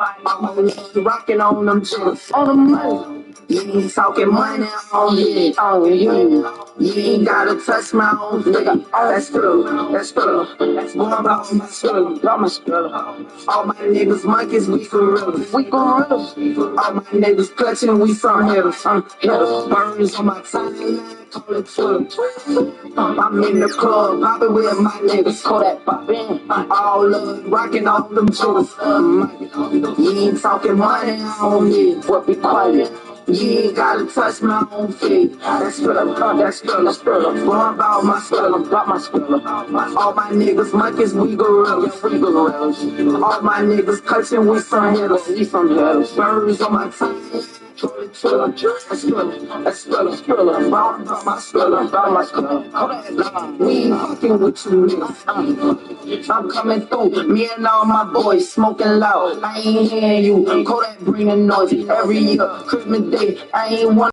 Rocking on them chips, on the money. You ain't talking money on me, on you. You ain't gotta touch my own feet. That's true, that's true. That's more about my struggle, about my struggle. All my niggas monkeys, we gorillas, we gorillas. All my niggas clutching, we some hitters, hitters. Burns on my timeline, call it Twitter. I'm in the club, popping with my niggas, call that poppin'. All love, rocking all them chips. You ain't talking money on me, what be quiet. You ain't gotta touch my own feet. That's Thriller, that's Thriller, Thriller. Going about my Thriller, about my Thriller. All my niggas monkeys, we gorillas, we gorillas. All my niggas clutching, we some hitters, we some hitters. Birds on my time. Thriller, that's Thriller, that's Thriller, Thriller. About my Thriller, about my Thriller. We ain't fucking with you niggas. I'm coming through, me and all my boys smoking loud. I ain't hearing you, Kodak bringing noise every year. Christmas Day, I ain't one.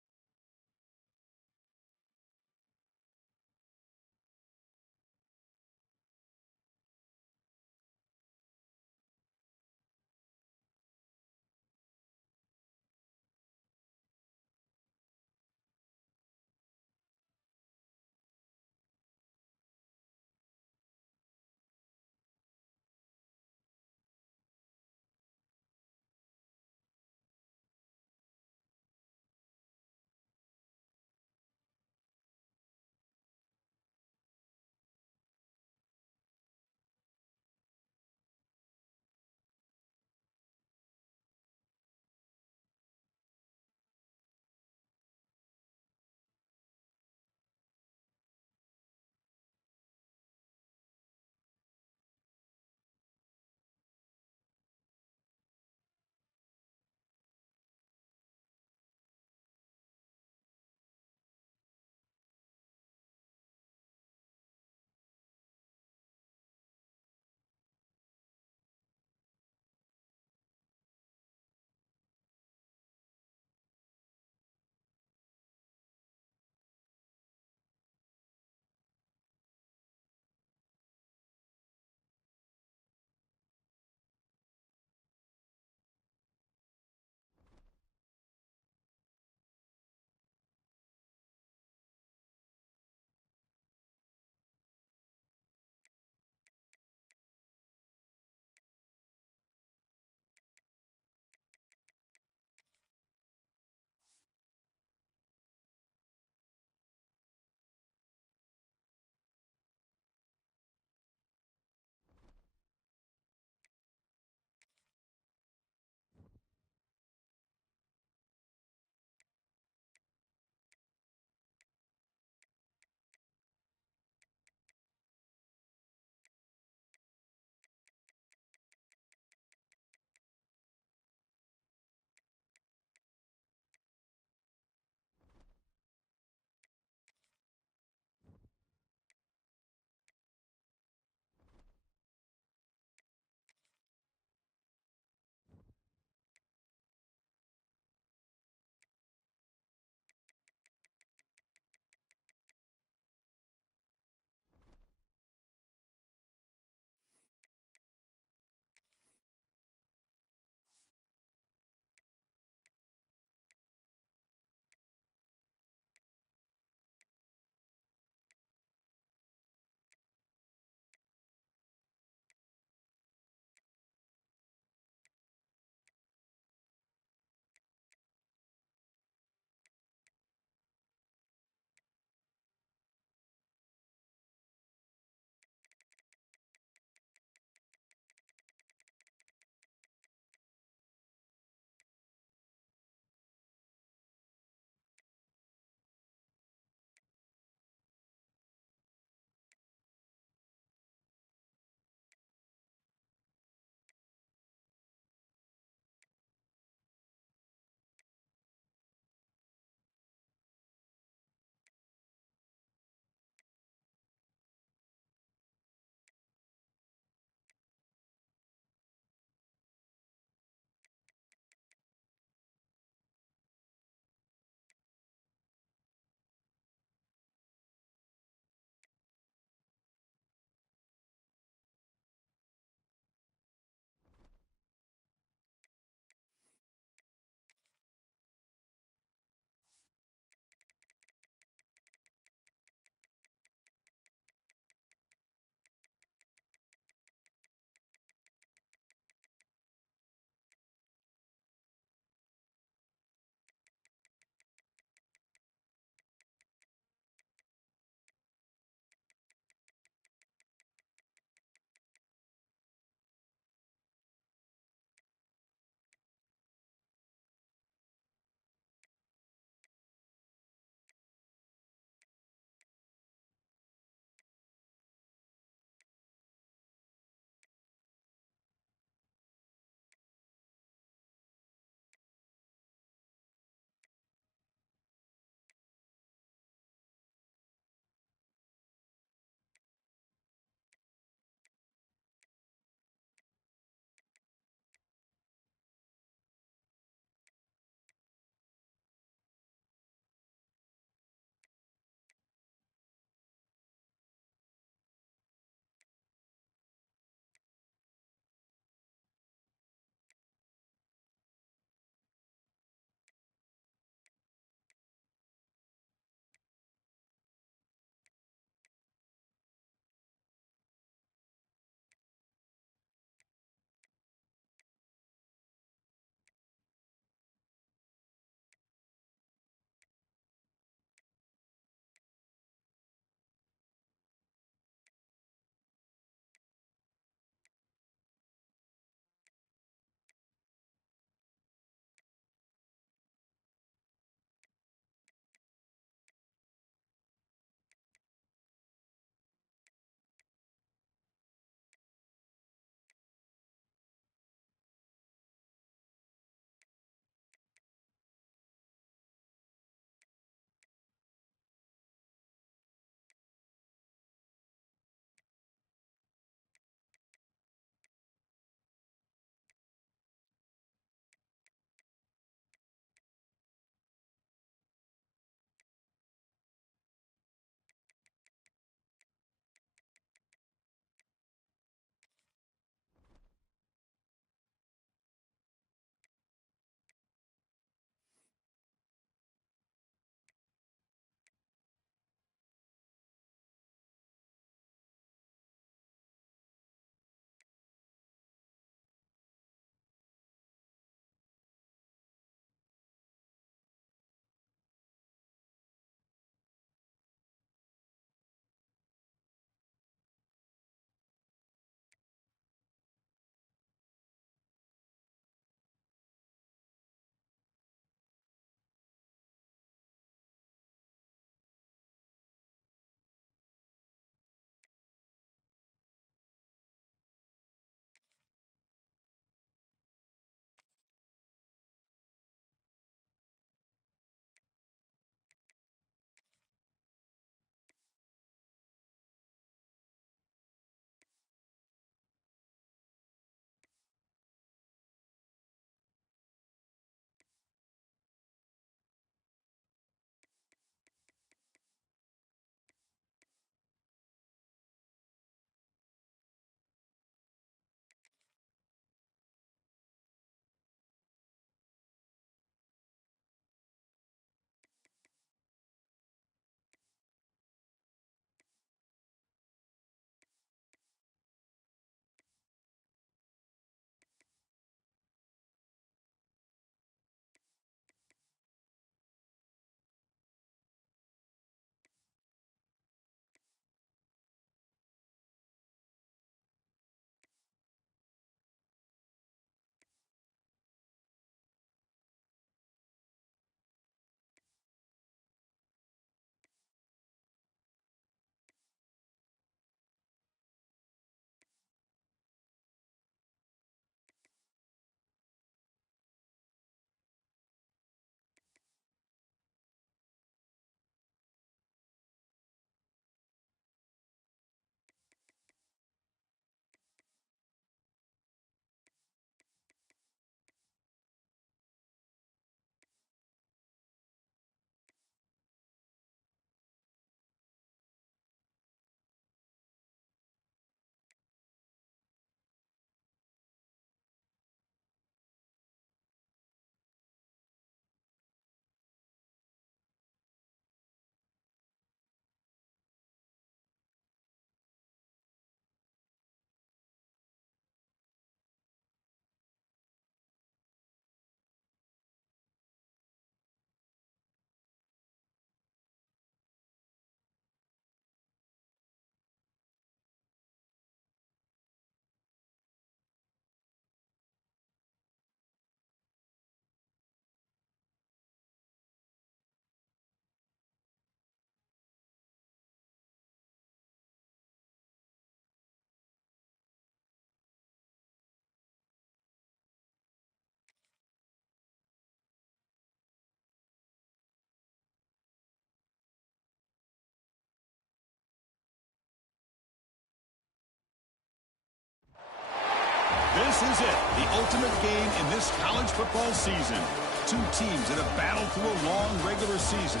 This is it, the ultimate game in this college football season. Two teams that have battled through a long regular season,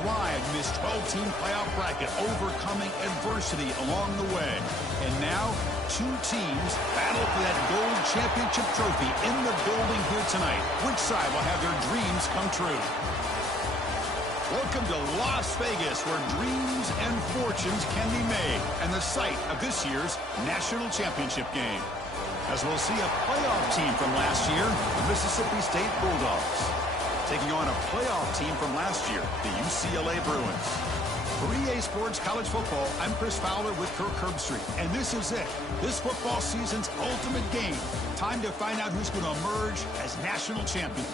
thrived in this 12-team playoff bracket, overcoming adversity along the way. And now, two teams battle for that gold championship trophy in the building here tonight. Which side will have their dreams come true? Welcome to Las Vegas, where dreams and fortunes can be made, and the site of this year's national championship game. As we'll see a playoff team from last year, the Mississippi State Bulldogs, taking on a playoff team from last year, the UCLA Bruins. For EA Sports College Football, I'm Chris Fowler with Kirk Herbstreit, and this is it, this football season's ultimate game. Time to find out who's going to emerge as national champion.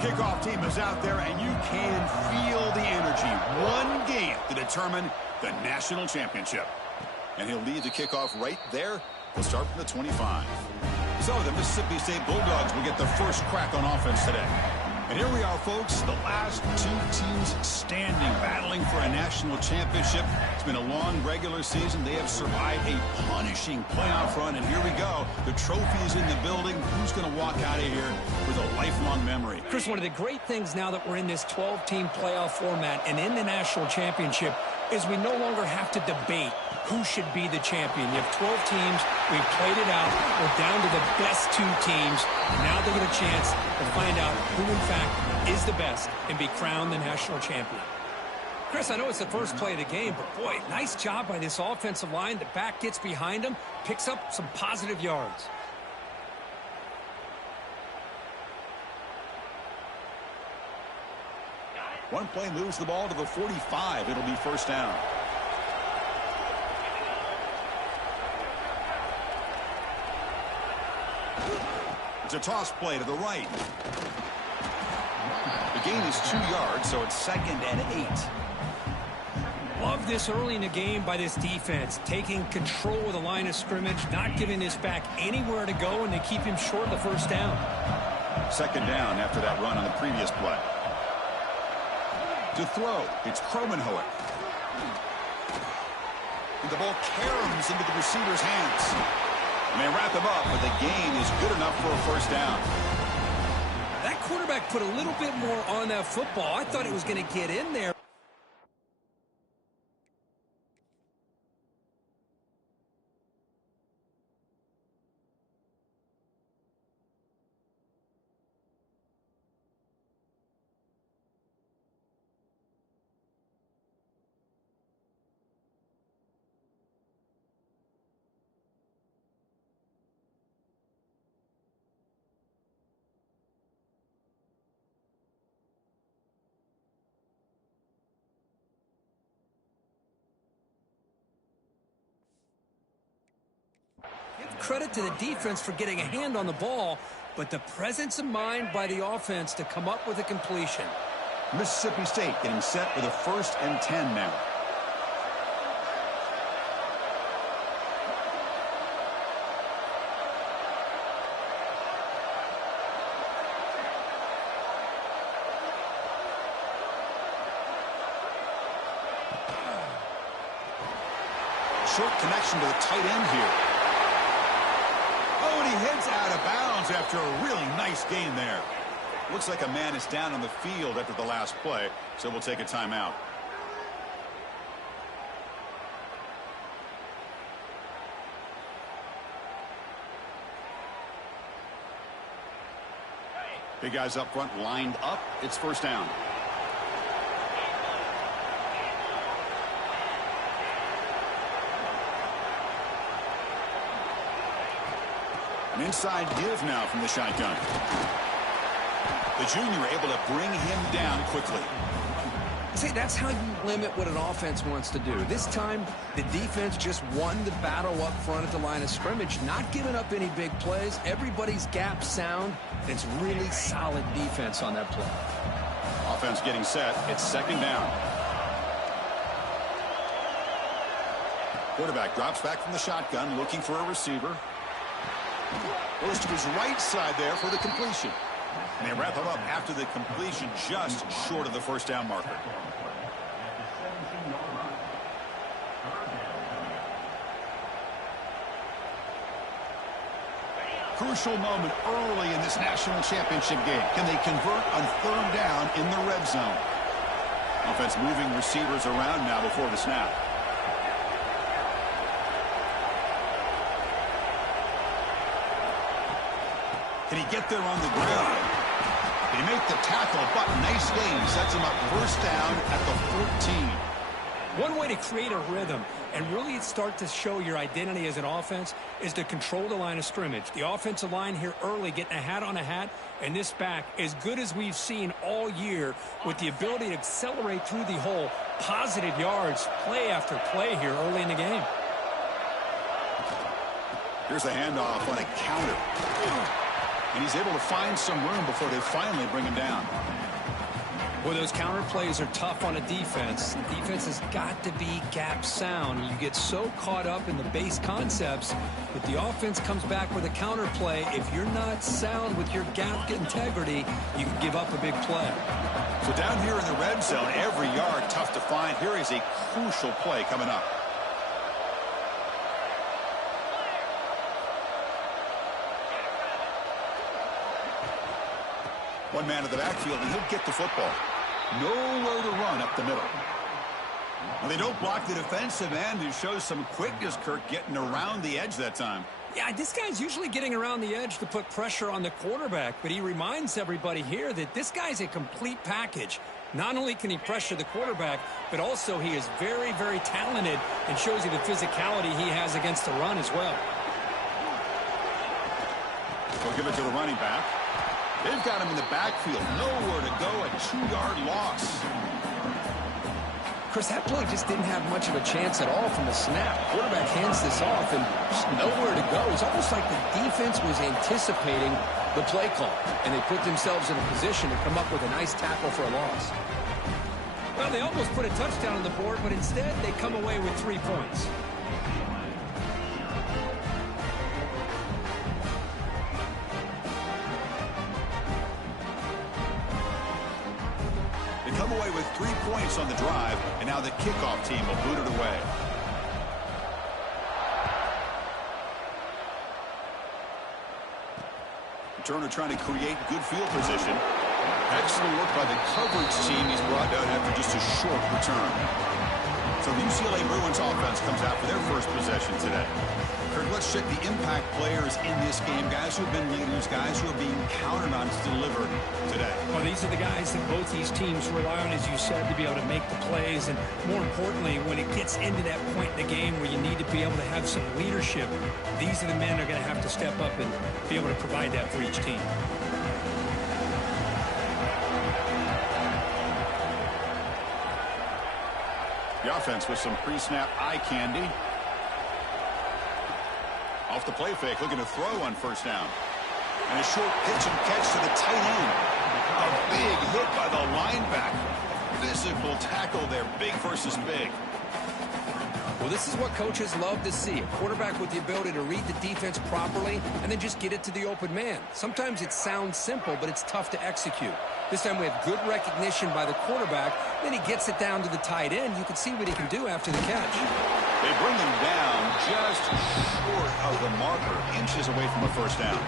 Kickoff team is out there, and you can feel the energy. One game to determine the national championship. And he'll lead the kickoff right there. We'll start from the 25. So the Mississippi State Bulldogs will get the first crack on offense today. And here we are, folks, the last two teams standing, battling for a national championship. It's been a long regular season. They have survived a punishing playoff run, and here we go. The trophy is in the building. Who's going to walk out of here with a lifelong memory? Chris, one of the great things now that we're in this 12-team playoff format and in the national championship is we no longer have to debate who should be the champion. You have 12 teams. We've played it out. We're down to the best two teams. Now they get a chance to find out who, in fact, is the best and be crowned the national champion. Chris, I know it's the first play of the game, but, boy, nice job by this offensive line. The back gets behind them, picks up some positive yards. One play moves the ball to the 45. It'll be first down. It's a toss play to the right. The gain is 2 yards, so it's 2nd and 8. Love this early in the game by this defense, taking control of the line of scrimmage, not giving this back anywhere to go, and they keep him short of the first down. 2nd down after that run on the previous play. To throw, it's Cromenhoek. And the ball caroms into the receiver's hands. And they wrap him up, but the gain is good enough for a first down. That quarterback put a little bit more on that football. I thought it was going to get in there. Credit to the defense for getting a hand on the ball, but the presence of mind by the offense to come up with a completion. Mississippi State getting set with a 1st and 10 now. Short connection to the tight end here. Oh, and he heads out of bounds after a really nice gain there. Looks like a man is down on the field after the last play, so we'll take a timeout. Big guys up front lined up. It's first down. An inside give now from the shotgun. The junior able to bring him down quickly. See, that's how you limit what an offense wants to do. This time, the defense just won the battle up front at the line of scrimmage, not giving up any big plays. Everybody's gap sound. It's really solid defense on that play. Offense getting set. It's 2nd down. Quarterback drops back from the shotgun, looking for a receiver. Goes to his right side there for the completion. And they wrap him up after the completion, just short of the first down marker. Crucial moment early in this national championship game. Can they convert on third down in the red zone? Offense moving receivers around now before the snap. Can he get there on the ground? They make the tackle, but nice game. Sets him up first down at the 14. One way to create a rhythm and really start to show your identity as an offense is to control the line of scrimmage. The offensive line here early getting a hat on a hat, and this back as good as we've seen all year with the ability to accelerate through the hole. Positive yards, play after play here early in the game. Here's a handoff on a counter. And he's able to find some room before they finally bring him down. Well, those counter plays are tough on a defense. The defense has got to be gap sound. You get so caught up in the base concepts that the offense comes back with a counter play. If you're not sound with your gap integrity, you can give up a big play. So down here in the red zone, every yard tough to find. Here is a crucial play coming up. One man in the backfield, and he'll get the football. Nowhere to run up the middle. Well, they don't block the defensive end. It shows some quickness, Kirk, getting around the edge that time. Yeah, this guy's usually getting around the edge to put pressure on the quarterback, but he reminds everybody here that this guy's a complete package. Not only can he pressure the quarterback, but also he is very, very talented and shows you the physicality he has against the run as well. We'll give it to the running back. They've got him in the backfield. Nowhere to go. A 2-yard loss. Chris, that play just didn't have much of a chance at all from the snap. Quarterback hands this off and just nowhere to go. It's almost like the defense was anticipating the play call, and they put themselves in a position to come up with a nice tackle for a loss. Well, they almost put a touchdown on the board, but instead they come away with 3 points. Come away with 3 points on the drive, and now the kickoff team will boot it away. Turner trying to create good field position. Excellent work by the coverage team. He's brought down after just a short return. So the UCLA Bruins offense comes out for their first possession today. Kirk, let's check the impact players in this game. Guys who have been leaders, guys who are being counted on to deliver today. Well, these are the guys that both these teams rely on, as you said, to be able to make the plays. And more importantly, when it gets into that point in the game where you need to be able to have some leadership, these are the men that are going to have to step up and be able to provide that for each team. The offense with some pre-snap eye candy. Off the play fake, looking to throw on first down. And a short pitch and catch to the tight end. A big hit by the linebacker. Physical tackle there, big versus big. Well, this is what coaches love to see. A quarterback with the ability to read the defense properly and then just get it to the open man. Sometimes it sounds simple, but it's tough to execute. This time we have good recognition by the quarterback. Then he gets it down to the tight end. You can see what he can do after the catch. They bring him down just short of the marker, inches away from a first down.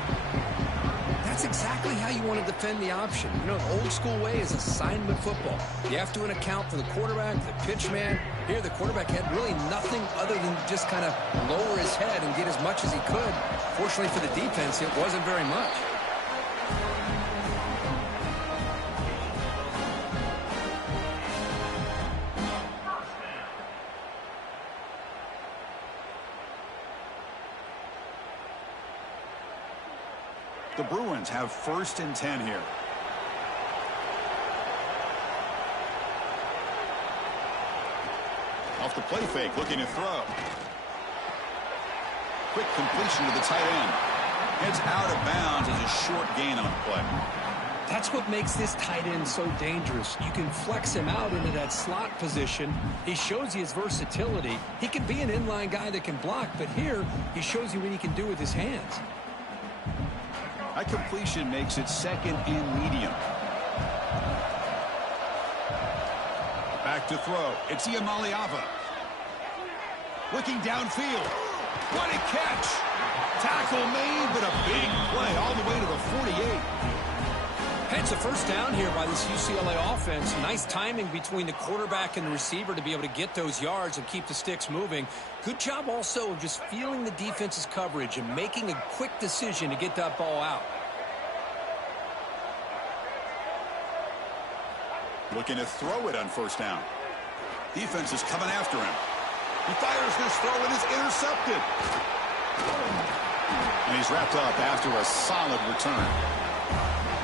That's exactly how you want to defend the option. You know, the old school way is assignment football. You have to account for the quarterback, the pitch man. Here, the quarterback had really nothing other than just kind of lower his head and get as much as he could. Fortunately for the defense, it wasn't very much. The Bruins have 1st and 10 here. Off the play fake, looking to throw. Quick completion to the tight end. It's out of bounds as a short gain on the play. That's what makes this tight end so dangerous. You can flex him out into that slot position. He shows you his versatility. He can be an inline guy that can block, but here he shows you what he can do with his hands. That completion makes it second and medium. Back to throw. It's Iamaleava. Looking downfield. What a catch! Tackle made, but a big play all the way to the 48. It's a first down here by this UCLA offense. Nice timing between the quarterback and the receiver to be able to get those yards and keep the sticks moving. Good job also of just feeling the defense's coverage and making a quick decision to get that ball out. Looking to throw it on first down. Defense is coming after him. He fires this throw and is intercepted. And he's wrapped up after a solid return.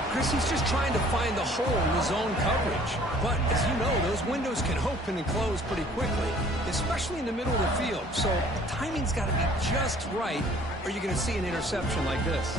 Chris, he's just trying to find the hole in his own coverage. But, as you know, those windows can open and close pretty quickly, especially in the middle of the field. So the timing's got to be just right, or you're going to see an interception like this.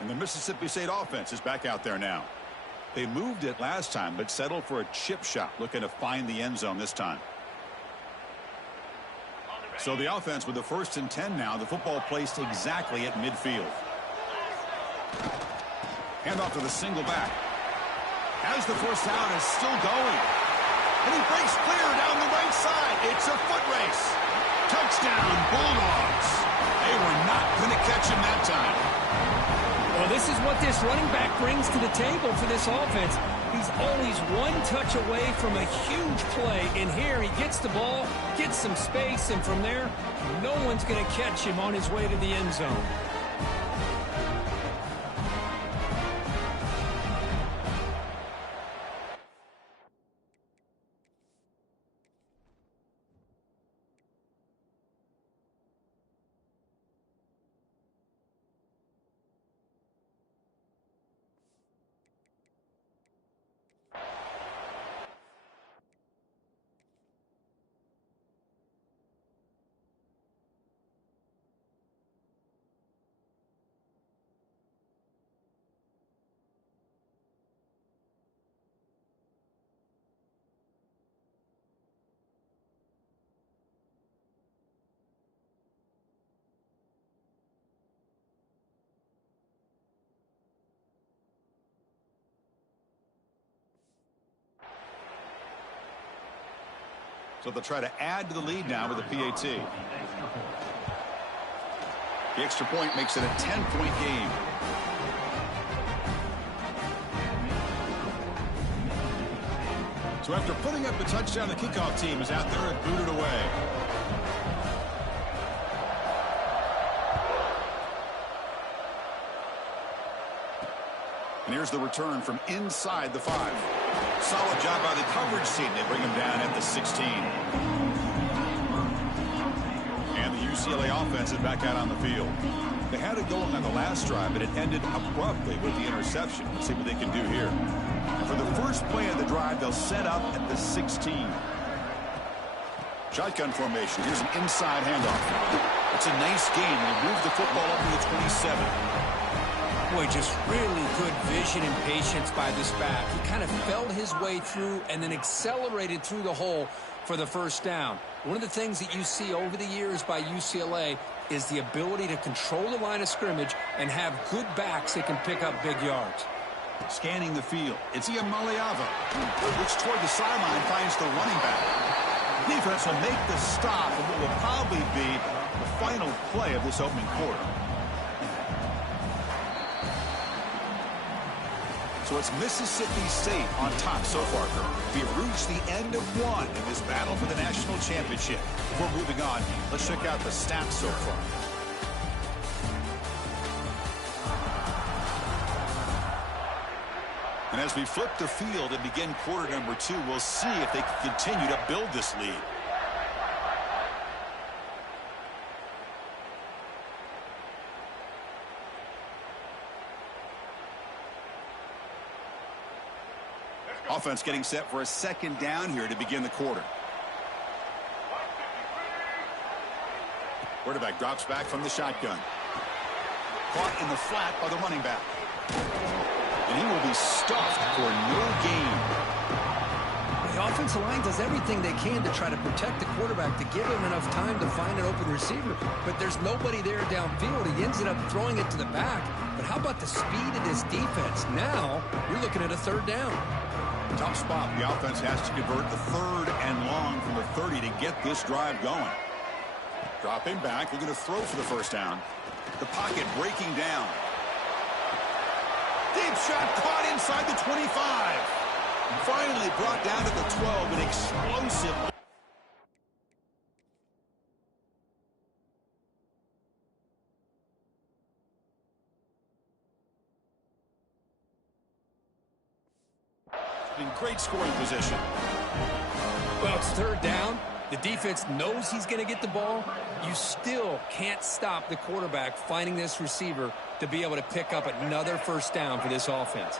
And the Mississippi State offense is back out there now. They moved it last time, but settled for a chip shot, looking to find the end zone this time. So the offense with the 1st and 10 now, the football placed exactly at midfield. Handoff to the single back. As the first down is still going. And he breaks clear down the right side. It's a foot race. Touchdown, Bulldogs. They were not going to catch him that time. Well, this is what this running back brings to the table for this offense. He's always one touch away from a huge play. And here he gets the ball, gets some space, and from there, no one's going to catch him on his way to the end zone. So they'll try to add to the lead now with a PAT. The extra point makes it a 10-point game. So after putting up the touchdown, the kickoff team is out there and booted away. And here's the return from inside the 5. Solid job by the coverage team. They bring him down at the 16. And the UCLA offense is back out on the field. They had it going on the last drive, but it ended abruptly with the interception. Let's see what they can do here. And for the first play of the drive, they'll set up at the 16. Shotgun formation. Here's an inside handoff. It's a nice game. They move the football up to the 27. Boy, just really good vision and patience by this back. He kind of felt his way through and then accelerated through the hole for the first down. One of the things that you see over the years by UCLA is the ability to control the line of scrimmage and have good backs that can pick up big yards. Scanning the field. It's Iamaleava. Looks toward the sideline, finds the running back. Defense will make the stop and what will probably be the final play of this opening quarter. So it's Mississippi State on top so far, Kirk. We've reached the end of one in this battle for the national championship. Before moving on, let's check out the stats so far. And as we flip the field and begin quarter number 2, we'll see if they can continue to build this lead. Offense getting set for a second down here to begin the quarter. Quarterback drops back from the shotgun. caught in the flat by the running back. And he will be stuffed for no gain. The offensive line does everything they can to try to protect the quarterback, to give him enough time to find an open receiver. But there's nobody there downfield. He ends up throwing it to the back. But how about the speed of this defense? Now you're looking at a third down. Tough spot. The offense has to convert the third and long from the 30 to get this drive going. Dropping back, looking to throw for the first down. The pocket breaking down. Deep shot caught inside the 25. Finally brought down to the 12. An explosive. In great scoring position. Well, it's third down. The defense knows he's going to get the ball. You still can't stop the quarterback finding this receiver to be able to pick up another first down for this offense.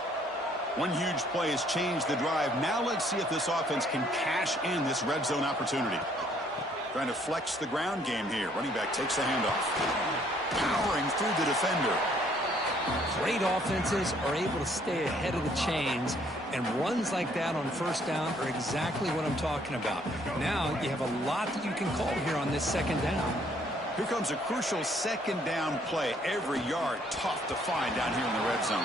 One huge play has changed the drive. Now let's see if this offense can cash in this red zone opportunity. Trying to flex the ground game here. Running back takes the handoff. Powering through the defender. Great offenses are able to stay ahead of the chains, and runs like that on first down are exactly what I'm talking about. Now you have a lot that you can call here on this second down. Here comes a crucial second down play. Every yard tough to find down here in the red zone.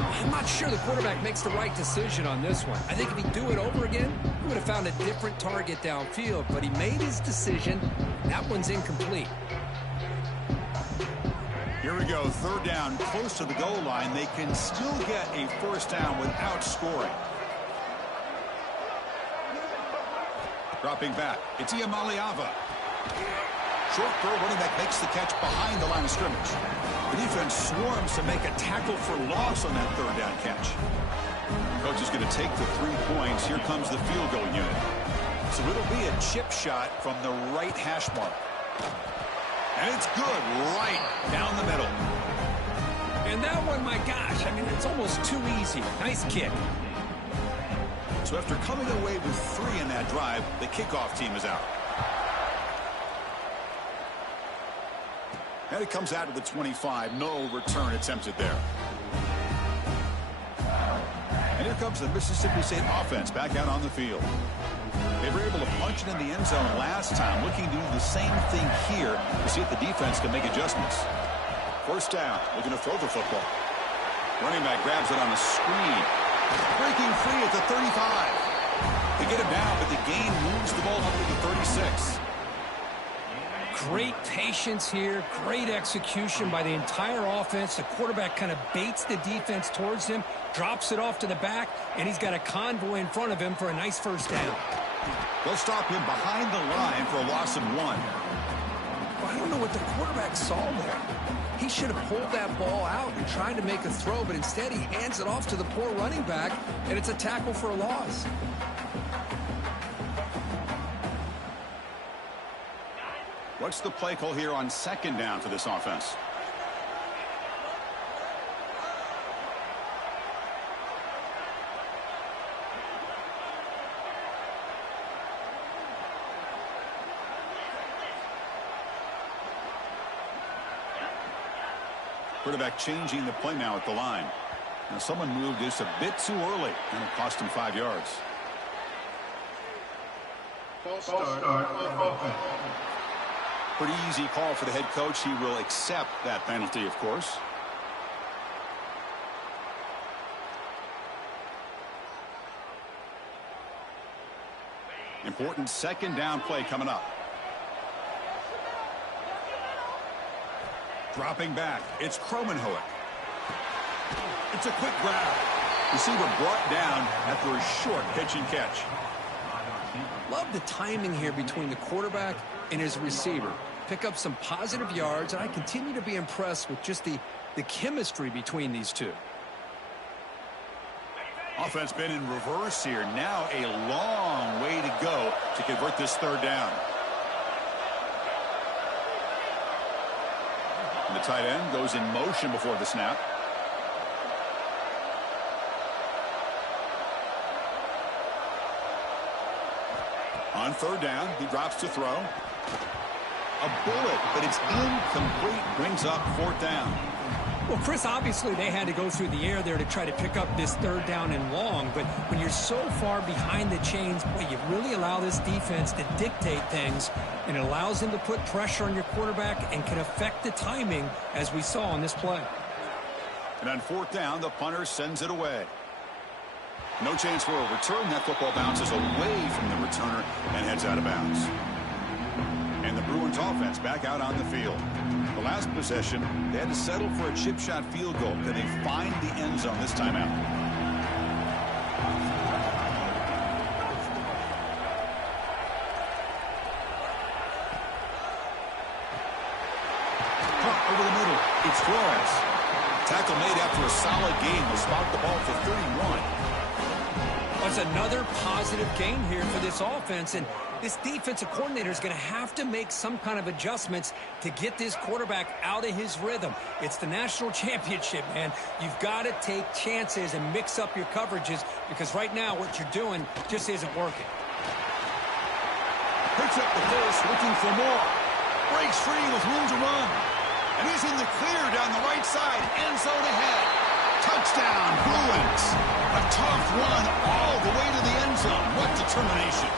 I'm not sure the quarterback makes the right decision on this one. I think if he'd do it over again, he would have found a different target downfield, but he made his decision. That one's incomplete. Here we go, third down, close to the goal line. They can still get a first down without scoring. Dropping back, it's Iamaleava. Short throw, running back makes the catch behind the line of scrimmage. The defense swarms to make a tackle for loss on that third down catch. Coach is going to take the 3 points. Here comes the field goal unit. So it'll be a chip shot from the right hash mark. And it's good right down the middle. And that one, my gosh, I mean, it's almost too easy. Nice kick. So after coming away with 3 in that drive, the kickoff team is out. And it comes out of the 25. No return attempted there. And here comes the Mississippi State offense back out on the field. They were able to punch it in the end zone last time, looking to do the same thing here to see if the defense can make adjustments. First down, looking to throw the football. Running back grabs it on a screen. Breaking free at the 35. They get him down, but the gain moves the ball up to the 36. Great patience here, great execution by the entire offense. The quarterback kind of baits the defense towards him, drops it off to the back, and he's got a convoy in front of him for a nice first down. They'll stop him behind the line for a loss of 1. I don't know what the quarterback saw there. He should have pulled that ball out and tried to make a throw, but instead he hands it off to the poor running back, and it's a tackle for a loss. What's the play call here on second down for this offense? Quarterback changing the play now at the line. Now someone moved this a bit too early, and it cost him 5 yards. Pretty easy call for the head coach. He will accept that penalty, of course. Important second down play coming up. Dropping back, it's Kromenhoek. It's a quick grab. Receiver brought down after a short pitch and catch. Love the timing here between the quarterback and his receiver. Pick up some positive yards, and I continue to be impressed with just the chemistry between these two. Offense been in reverse here. Now a long way to go to convert this third down. And the tight end goes in motion before the snap. On third down, he drops to throw. A bullet, but it's incomplete. Brings up 4th down. Well, Chris, obviously they had to go through the air there to try to pick up this 3rd down and long, but when you're so far behind the chains, boy, you really allow this defense to dictate things, and it allows them to put pressure on your quarterback and can affect the timing, as we saw on this play. And on 4th down, the punter sends it away. No chance for a return. That football bounces away from the returner and heads out of bounds. And the Bruins offense back out on the field. The last possession, they had to settle for a chip shot field goal. Can they find the end zone this time out? Caught over the middle. It's Flores. Tackle made after a solid game. Will spot the ball for 31. That's another positive gain here for this offense, and this defensive coordinator is going to have to make some kind of adjustments to get this quarterback out of his rhythm. It's the national championship, man. You've got to take chances and mix up your coverages, because right now what you're doing just isn't working. Picks up the first, looking for more. Breaks free with room to run. And he's in the clear down the right side. End zone ahead. Touchdown, Bruins. A tough run all the way to the end zone. What determination.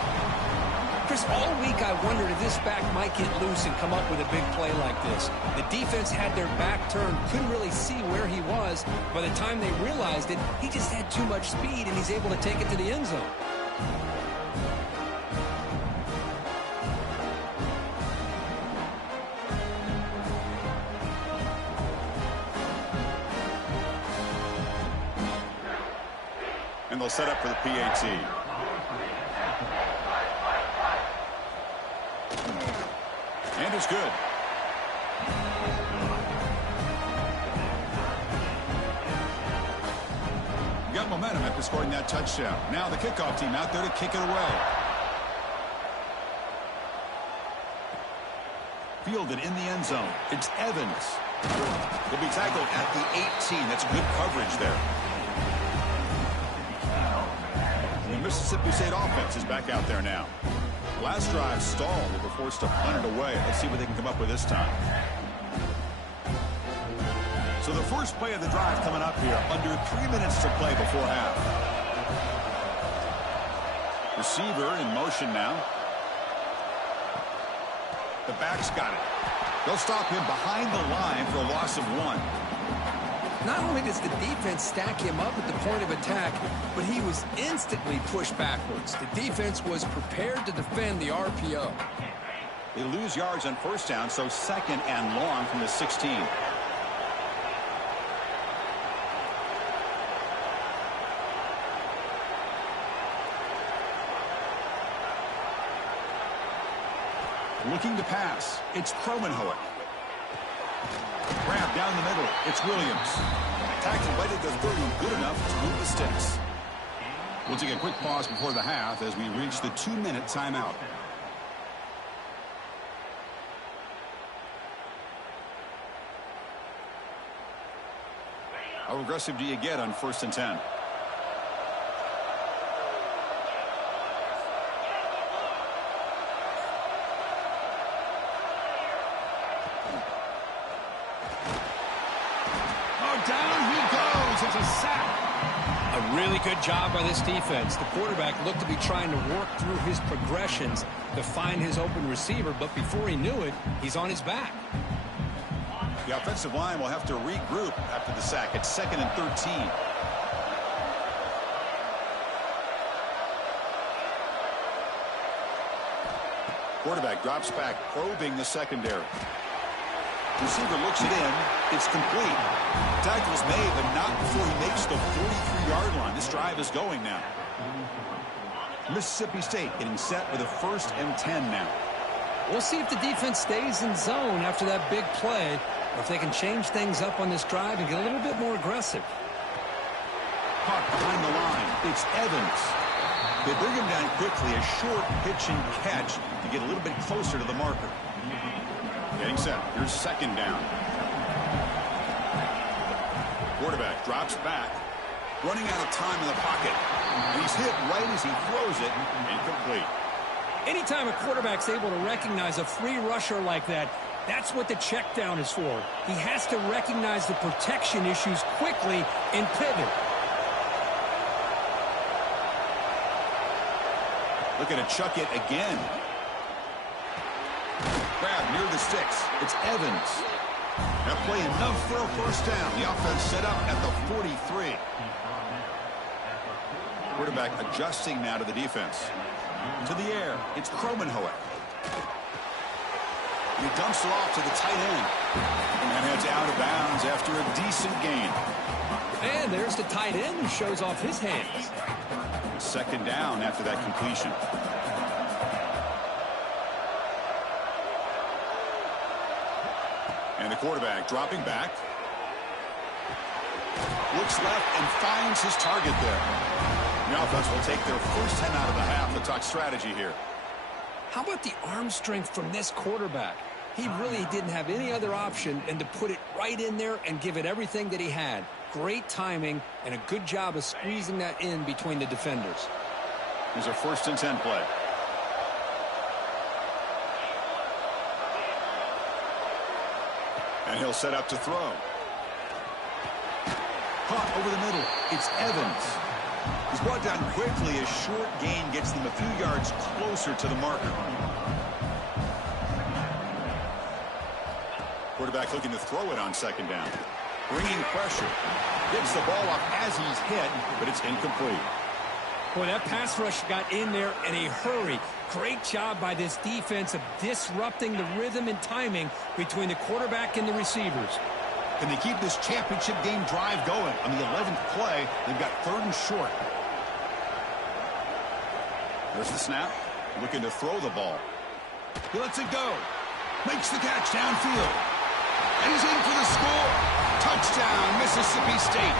Chris, all week I wondered if this back might get loose and come up with a big play like this. The defense had their back turned, couldn't really see where he was. By the time they realized it, he just had too much speed, and he's able to take it to the end zone. And they'll set up for the PAT. And it's good. Got momentum after scoring that touchdown. Now the kickoff team out there to kick it away. Fielded in the end zone. It's Evans. He'll be tackled at the 18. That's good coverage there. The Mississippi State offense is back out there now. Last drive stalled. They were forced to punt it away. Let's see what they can come up with this time. So the first play of the drive coming up here. Under 3 minutes to play before half. Receiver in motion now. The back's got it. They'll stop him behind the line for a loss of 1. Not only does the defense stack him up at the point of attack, but he was instantly pushed backwards. The defense was prepared to defend the RPO. They lose yards on first down, so 2nd and long from the 16. Looking to pass. It's Kromenhoek. Grab down the middle. It's Williams. Tackle right at the 30. Good enough to move the sticks. We'll take a quick pause before the half as we reach the 2-minute timeout. How aggressive do you get on 1st and 10? It's a sack. A really good job by this defense. The quarterback looked to be trying to work through his progressions to find his open receiver, but before he knew it, he's on his back. The offensive line will have to regroup after the sack. It's 2nd and 13. Quarterback drops back, probing the secondary. Receiver looks it in. It's complete. Tackle's made, but not before he makes the 43-yard line. This drive is going now. Mississippi State getting set with a 1st and 10 now. We'll see if the defense stays in zone after that big play, or if they can change things up on this drive and get a little bit more aggressive. Caught behind the line. It's Evans. They bring him down quickly. A short pitch and catch to get a little bit closer to the marker. Getting set. Here's 2nd down. Quarterback drops back. Running out of time in the pocket. And he's hit right as he throws it. Incomplete. Anytime a quarterback's able to recognize a free rusher like that, that's what the check down is for. He has to recognize the protection issues quickly and pivot. Looking to chuck it again. Grab near the sticks. It's Evans. Now play enough for a first down. The offense set up at the 43. Quarterback adjusting now to the defense. To the air. It's Kromenhoek. He dumps it off to the tight end. And heads out of bounds after a decent gain. And there's the tight end who shows off his hands. Second down after that completion. And the quarterback dropping back. Looks left and finds his target there. The offense will take their first 10 out of the half. Let's talk strategy here. How about the arm strength from this quarterback? He really didn't have any other option than to put it right in there and give it everything that he had. Great timing and a good job of squeezing that in between the defenders. Here's a 1st and 10 play. And he'll set up to throw. Caught over the middle. It's Evans. He's brought down quickly. A short gain gets them a few yards closer to the marker. Quarterback looking to throw it on 2nd down. Bringing pressure. Gets the ball up as he's hit, but it's incomplete. Boy, that pass rush got in there in a hurry. Great job by this defense of disrupting the rhythm and timing between the quarterback and the receivers. Can they keep this championship game drive going? On the 11th play, they've got 3rd and short. There's the snap. Looking to throw the ball. He lets it go. Makes the catch downfield. And he's in for the score. Touchdown, Mississippi State.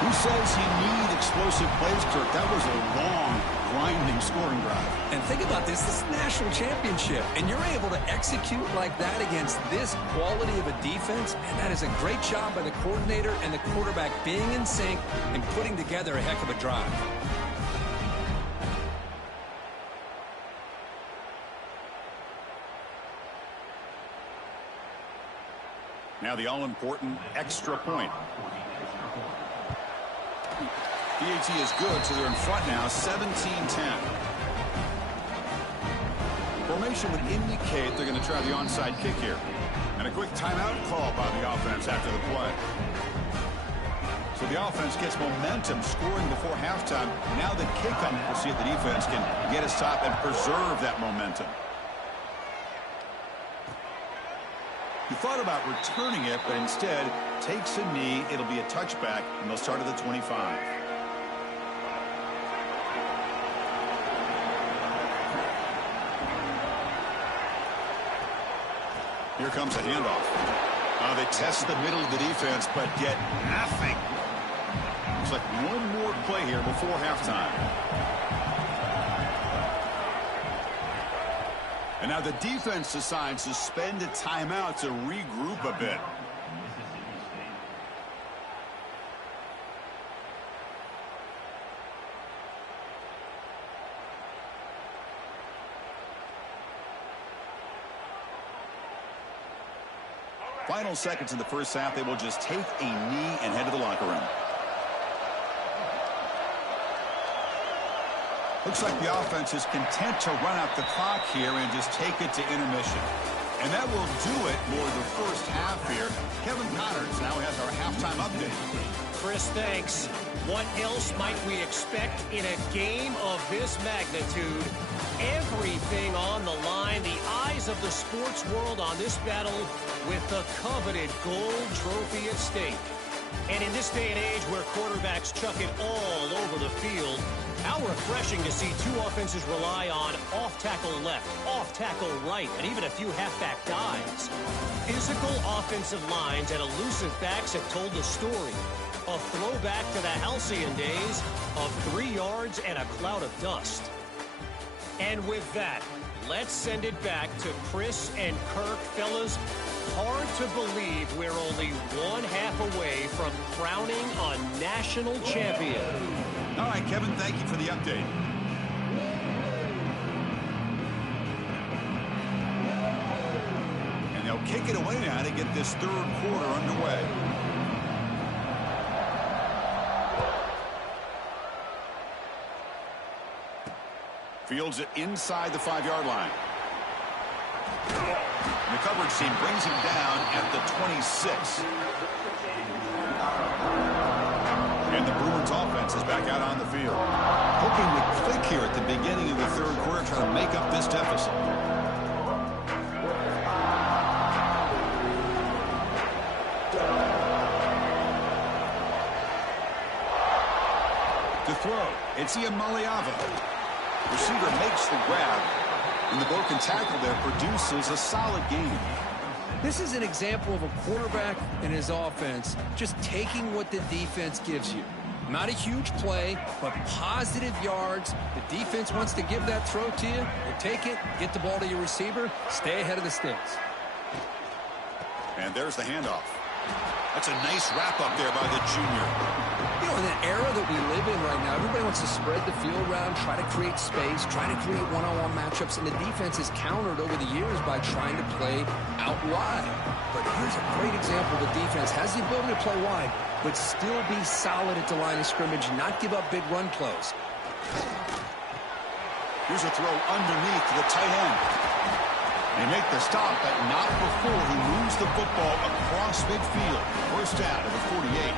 Who says he needs explosive plays, Kirk? That was a long, grinding scoring drive. And think about this is national championship, and you're able to execute like that against this quality of a defense, and that is a great job by the coordinator and the quarterback being in sync and putting together a heck of a drive. Now the all-important extra point. PAT is good, so they're in front now, 17-10. Formation would indicate they're going to try the onside kick here. And a quick timeout call by the offense after the play. So the offense gets momentum scoring before halftime. Now the kickoff, we'll see if the defense can get a stop and preserve that momentum. He thought about returning it, but instead takes a knee. It'll be a touchback, and they'll start at the 25. Here comes a handoff. They test the middle of the defense, but get nothing. Looks like one more play here before halftime. And now the defense decides to spend a timeout to regroup a bit. Final seconds in the first half, they will just take a knee and head to the locker room. Looks like the offense is content to run out the clock here and just take it to intermission. And that will do it for the first half here. Kevin Connors now has our halftime update. Chris, thanks. What else might we expect in a game of this magnitude? Everything on the line, the eyes of the sports world on this battle with the coveted gold trophy at stake. And in this day and age where quarterbacks chuck it all over the field, how refreshing to see two offenses rely on off-tackle left, off-tackle right, and even a few halfback dives. Physical offensive lines and elusive backs have told the story. A throwback to the halcyon days of 3 yards and a cloud of dust. And with that, let's send it back to Chris and Kirk. Fellas, hard to believe we're only one half away from crowning a national champion. All right, Kevin, thank you for the update. kick it away now to get this third quarter underway. Fields it inside the 5-yard line. And the coverage team brings him down at the 26. And the Bruins offense is back out on the field. Hoping to click here at the beginning of the third quarter, trying to make up this deficit. To throw, it's Iamaleava. Receiver makes the grab, and the broken tackle there produces a solid gain. This is an example of a quarterback and his offense just taking what the defense gives you. Not a huge play, but positive yards. The defense wants to give that throw to you. You take it, get the ball to your receiver, stay ahead of the sticks. And there's the handoff. That's a nice wrap-up there by the junior. You know, in the era that we live in right now, everybody wants to spread the field around, try to create space, try to create one-on-one matchups, and the defense is countered over the years by trying to play out wide. But here's a great example. The defense has the ability to play wide, but still be solid at the line of scrimmage, not give up big run plays. Here's a throw underneath to the tight end. They make the stop, but not before he moves the football across midfield. First down to the 48.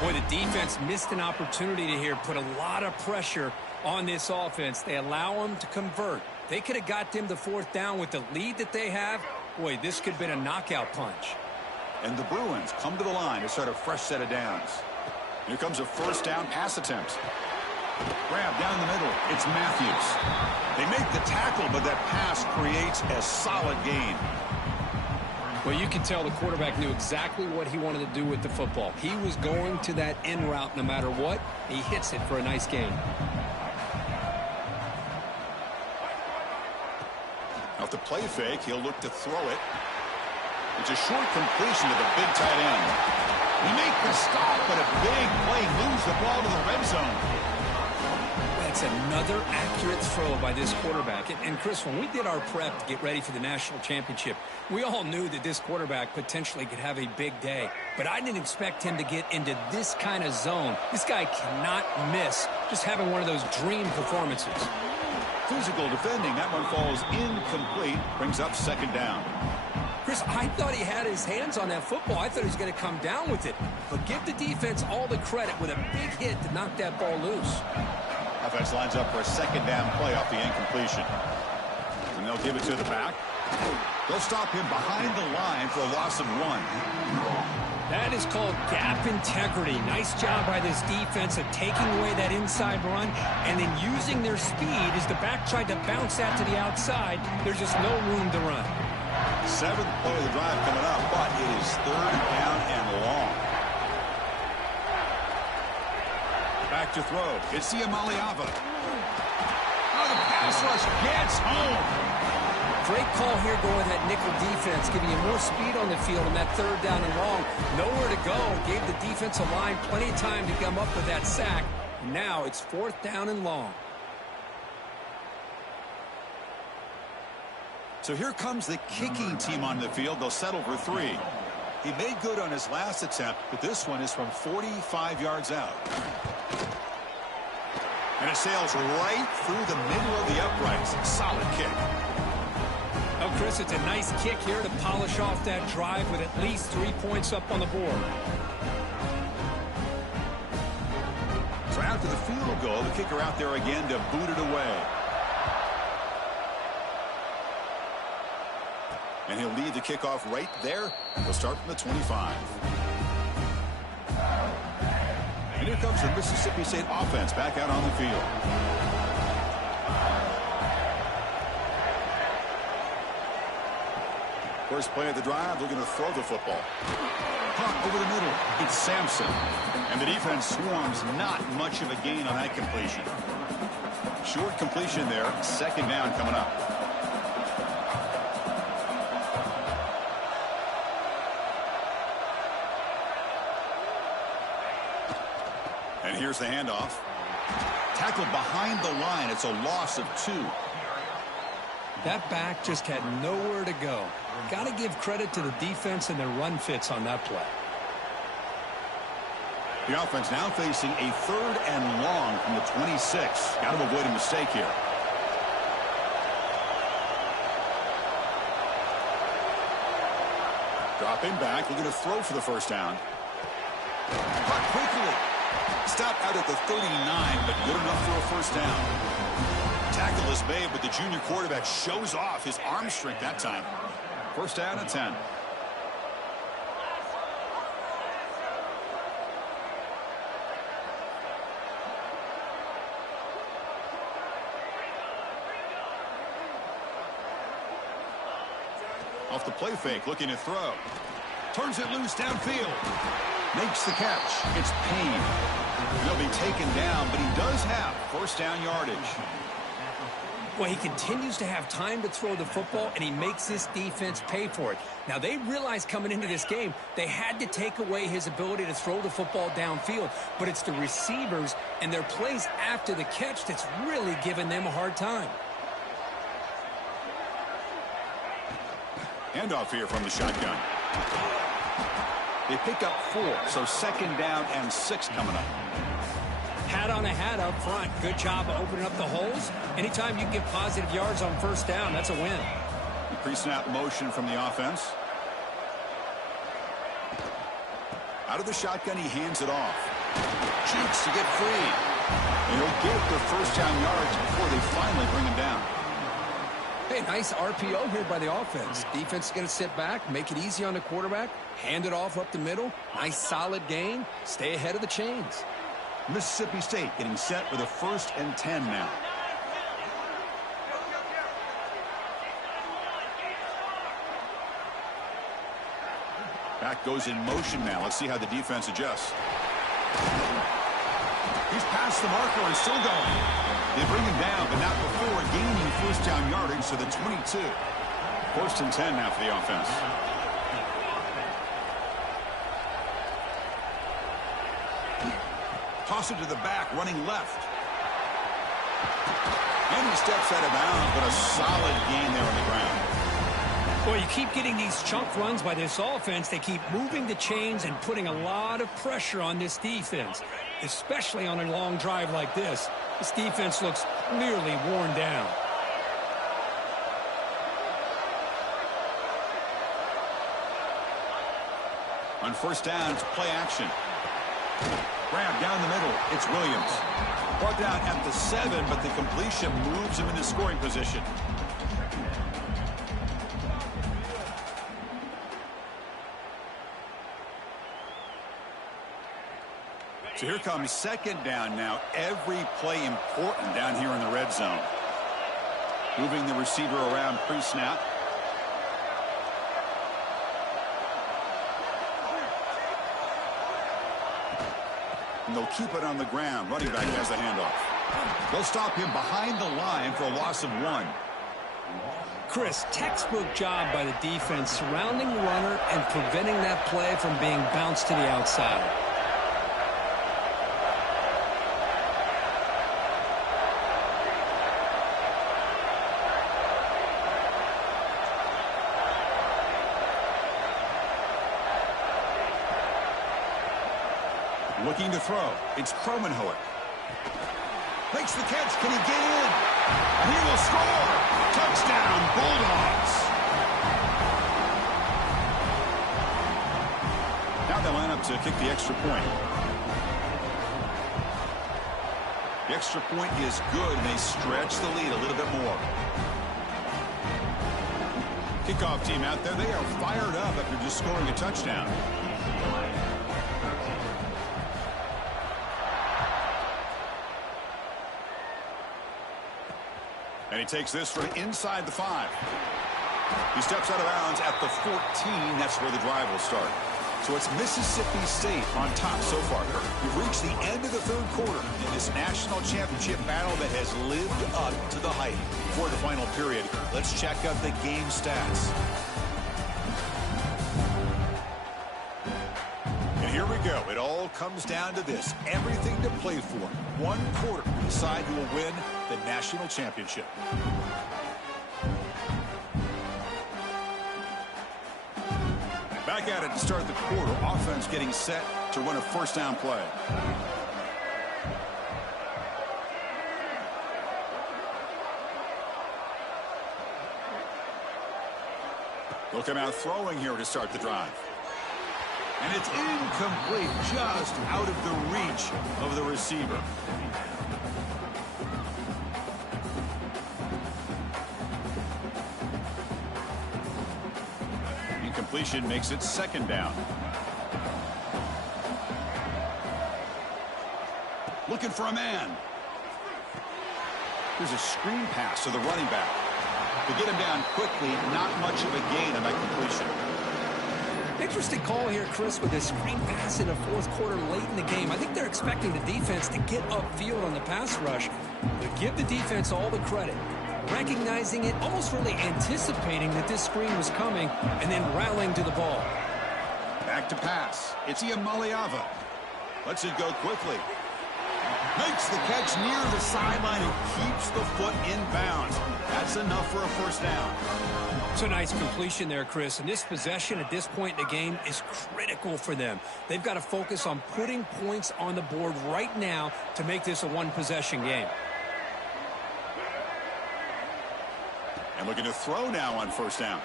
Boy, the defense missed an opportunity to here, put a lot of pressure on this offense. They allow them to convert. They could have got them the fourth down with the lead that they have. Boy, this could have been a knockout punch. And the Bruins come to the line to start a fresh set of downs. Here comes a first down pass attempt. Grab down the middle. It's Matthews. They make the tackle, but that pass creates a solid gain. Well, you can tell the quarterback knew exactly what he wanted to do with the football. He was going to that in route no matter what. He hits it for a nice gain. Off the play fake, he'll look to throw it. It's a short completion to the big tight end. He make the stop, but a big play moves the ball to the red zone. That's another accurate throw by this quarterback. And Chris, when we did our prep to get ready for the national championship, we all knew that this quarterback potentially could have a big day. But I didn't expect him to get into this kind of zone. This guy cannot miss just having one of those dream performances. Physical defending. That one falls incomplete. Brings up second down. Chris, I thought he had his hands on that football. I thought he was going to come down with it. But give the defense all the credit with a big hit to knock that ball loose. Offense lines up for a second down play off the incompletion. And they'll give it to the back. They'll stop him behind the line for a loss of 1. That is called gap integrity. Nice job by this defense of taking away that inside run and then using their speed as the back tried to bounce that to the outside. There's just no room to run. 7th play of the drive coming up, but it is third down and long. Back to throw. It's Iamaleava. Oh, the pass rush gets home. Great call here going with that nickel defense, giving you more speed on the field on that third down and long. Nowhere to go. Gave the defensive line plenty of time to come up with that sack. Now it's 4th down and long. So here comes the kicking team on the field. They'll settle for 3. He made good on his last attempt, but this one is from 45 yards out. And it sails right through the middle of the uprights. Solid kick. Oh, Chris, it's a nice kick here to polish off that drive with at least 3 points up on the board. So after the field goal, the kicker out there again to boot it away. And he'll lead the kickoff right there. He'll start from the 25. And here comes the Mississippi State offense back out on the field. First play of the drive, looking to throw the football. Punt over the middle. It's Sampson. And the defense swarms, not much of a gain on that completion. Short completion there. Second down coming up. And here's the handoff. Tackled behind the line. It's a loss of 2. That back just had nowhere to go. Got to give credit to the defense and their run fits on that play. The offense now facing a 3rd and long from the 26. Got to avoid a mistake here. Dropping back, looking to throw for the first down. Caught quickly. Stop out at the 39, but good enough for a first down. Tackle is made, but the junior quarterback shows off his arm strength that time. First down and 10. Off the play fake, looking to throw. Turns it loose downfield. Makes the catch. It's Payne. He'll be taken down, but he does have first down yardage. Well, he continues to have time to throw the football, and he makes this defense pay for it. Now, they realized coming into this game, they had to take away his ability to throw the football downfield, but it's the receivers and their plays after the catch that's really giving them a hard time. Handoff here from the shotgun. They pick up 4, so second down and 6 coming up. Hat on a hat up front. Good job of opening up the holes. Anytime you can get positive yards on first down, that's a win. Pre-snap motion from the offense. Out of the shotgun, he hands it off. Cheeks to get free. And he'll get the first down yards before they finally bring him down. Hey, nice RPO here by the offense. Defense is going to sit back, make it easy on the quarterback, hand it off up the middle. Nice solid gain. Stay ahead of the chains. Mississippi State getting set for the 1st and 10 now. Back goes in motion now. Let's see how the defense adjusts. He's past the marker and still going. They bring him down, but not before gaining first down yardage to the 22. 1st and 10 now for the offense. Toss it to the back, running left. And he steps out of bounds, but a solid gain there on the ground. Well, you keep getting these chunk runs by this offense. They keep moving the chains and putting a lot of pressure on this defense, especially on a long drive like this. This defense looks clearly worn down. On first down, it's play action. Grab down the middle. It's Williams. Brought down at the 7, but the completion moves him into scoring position. So here comes second down now. Every play important down here in the red zone. Moving the receiver around pre-snap. And they'll keep it on the ground. Running back has the handoff. They'll stop him behind the line for a loss of 1. Chris, textbook job by the defense surrounding the runner and preventing that play from being bounced to the outside. Looking to throw. It's Kromenhoek. Makes the catch. Can he get in? And he will score. Touchdown, Bulldogs. Now they line up to kick the extra point. The extra point is good, and they stretch the lead a little bit more. Kickoff team out there. They are fired up after just scoring a touchdown. And he takes this from inside the 5. He steps out of bounds at the 14. That's where the drive will start. So it's Mississippi State on top so far. We've reached the end of the 3rd quarter in this national championship battle that has lived up to the hype. For the final period, let's check out the game stats. And here we go. It all comes down to this. Everything to play for. 1 quarter to decide who will win the national championship. To start the quarter, offense getting set to run a first down play. Looking out throwing here to start the drive. And it's incomplete, just out of the reach of the receiver. Incompletion makes it second down. Looking for a man. There's a screen pass to the running back. To get him down quickly, not much of a gain on that completion. Interesting call here, Chris, with this screen pass in the fourth quarter late in the game. I think they're expecting the defense to get upfield on the pass rush. But give the defense all the credit. Recognizing it, almost really anticipating that this screen was coming, and then rallying to the ball. Back to pass. It's Iamaleava. Lets it go quickly. Makes the catch near the sideline and keeps the foot in bounds. That's enough for a first down. It's a nice completion there, Chris. And this possession at this point in the game is critical for them. They've got to focus on putting points on the board right now to make this a one-possession game. And looking to throw now on first down.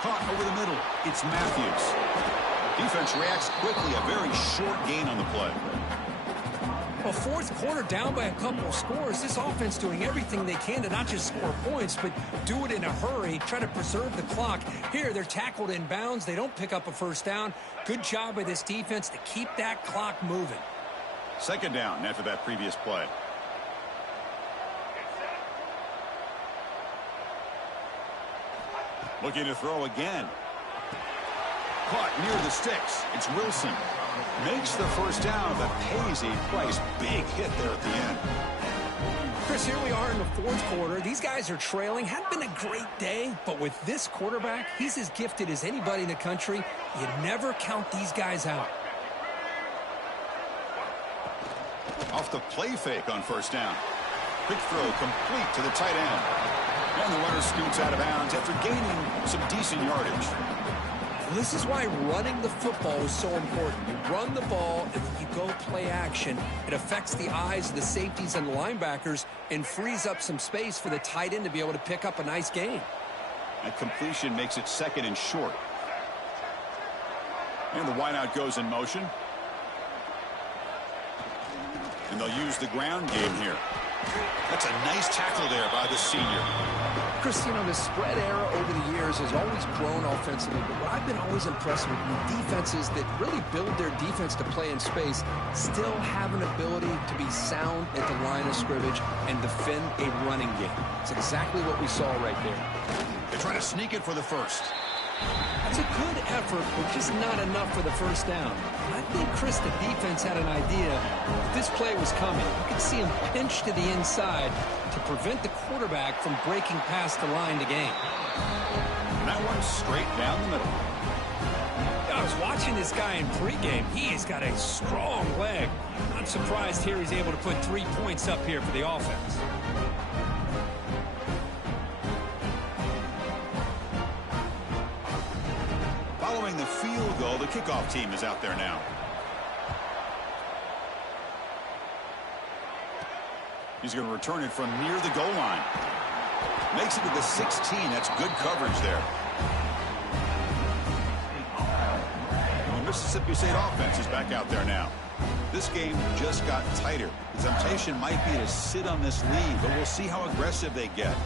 Caught over the middle. It's Matthews. Defense reacts quickly. A very short gain on the play. A fourth quarter down by a couple of scores. This offense doing everything they can to not just score points, but do it in a hurry, try to preserve the clock. Here, they're tackled in bounds. They don't pick up a first down. Good job by this defense to keep that clock moving. Second down after that previous play. Looking to throw again. Caught near the sticks. It's Wilson. Makes the first down, but pays a price. Big hit there at the end. Chris, here we are in the fourth quarter. These guys are trailing. Hadn't been a great day, but with this quarterback, he's as gifted as anybody in the country. You never count these guys out. Off the play fake on first down. Quick throw complete to the tight end. And the runner scoots out of bounds after gaining some decent yardage. This is why running the football is so important. You run the ball, and then you go play action. It affects the eyes of the safeties and the linebackers and frees up some space for the tight end to be able to pick up a nice gain. That completion makes it second and short. And the wideout goes in motion. And they'll use the ground game here. That's a nice tackle there by the senior. Chris, you know, the spread era over the years has always grown offensively, but what I've been always impressed with defenses that really build their defense to play in space still have an ability to be sound at the line of scrimmage and defend a running game. It's exactly what we saw right there. They try to sneak it for the first. That's a good effort, but just not enough for the first down. I think, Chris, the defense had an idea that this play was coming. You could see him pinch to the inside to prevent the quarterback from breaking past the line to gain. And that one's straight down the middle. I was watching this guy in pregame. He has got a strong leg. Not surprised here he's able to put 3 points up here for the offense. Following the field goal, the kickoff team is out there now. He's going to return it from near the goal line. Makes it to the 16. That's good coverage there. The Mississippi State offense is back out there now. This game just got tighter. The temptation might be to sit on this lead, but we'll see how aggressive they get.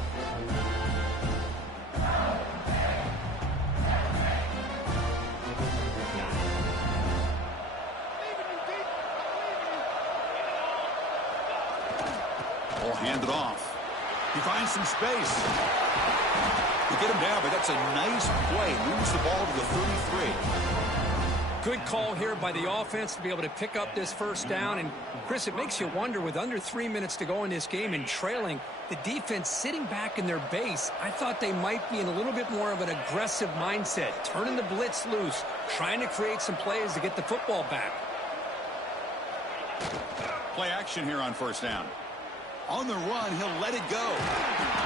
Hand it off. He finds some space. To get him down, but that's a nice play. Moves the ball to the 33. Good call here by the offense to be able to pick up this first down. And, Chris, it makes you wonder, with under 3 minutes to go in this game and trailing, the defense sitting back in their base, I thought they might be in a little bit more of an aggressive mindset, turning the blitz loose, trying to create some plays to get the football back. Play action here on first down. On the run, he'll let it go.